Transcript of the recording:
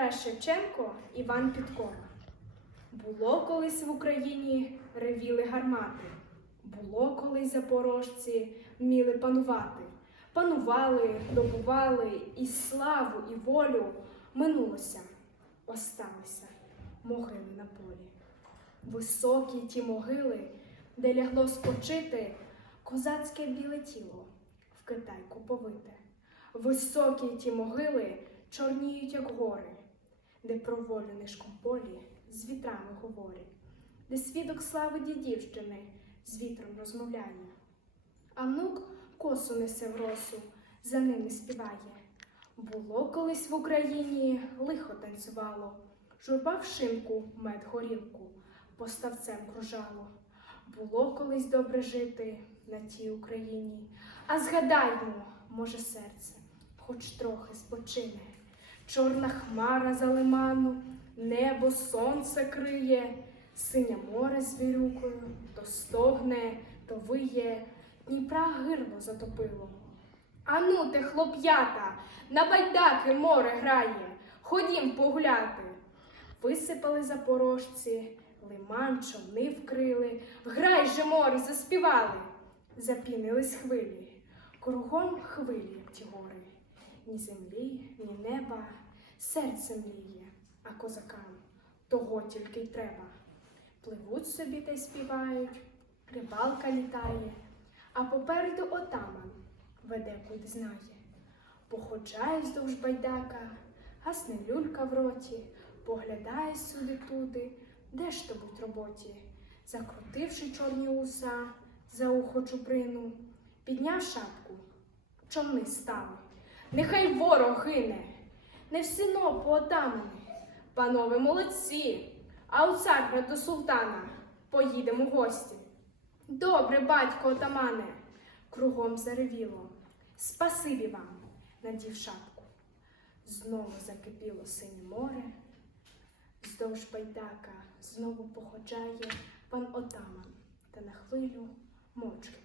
Тарас Шевченко, Іван Підкова. Було колись в Україні ревіли гармати. Було колись запорожці вміли панувати. Панували, добували і славу, і волю минулося, осталися могили на полі. Високі ті могили, де лягло спочити козацьке біле тіло в Китайку повите. Високі ті могили чорніють, як гори, де про волю нишком полі з вітрами говорять, де свідок слави дідівщини з вітром розмовляє. А внук косу несе в росу, за ними співає. Було колись в Україні лихо танцювало, журба в шинку, мед горілку, поставцем кружало. Було колись добре жити на тій Україні, а згадаймо, може, серце, хоч трохи спочине. Чорна хмара за лиману, небо сонце криє, синє море з вірюкою, то стогне, то виє, Дніпра гирло затопило. Ану те, хлоп'ята, на байдаки море грає, ходім погуляти. Висипали запорожці, лиман човни вкрили, грай же море, заспівали, запінились хвилі, кругом хвилі, ті гори. Ні землі, ні неба, серце мріє, а козакам того тільки й треба. Пливуть собі та й співають, рибалка літає, а попереду отаман веде куди знає. Походжає вздовж байдака, гасне люлька в роті, поглядає сюди туди, де ж то буть роботі, закрутивши чорні уса за ухо чуприну, підняв шапку, човни стали. Нехай ворог гине, не в синопу отамани, панове молодці, а у царя до султана поїдемо в гості. Добре, батько отамане, кругом заревіло. Спасибі вам, надів шапку. Знову закипіло синє море. Вздовж байдака знову походжає пан отаман та на хвилю поглядає.